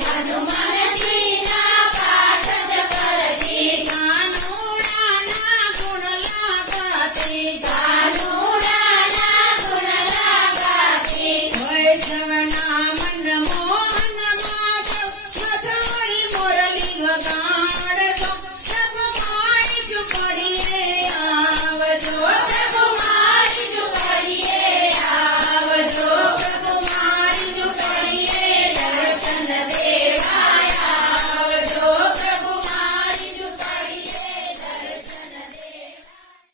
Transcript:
I know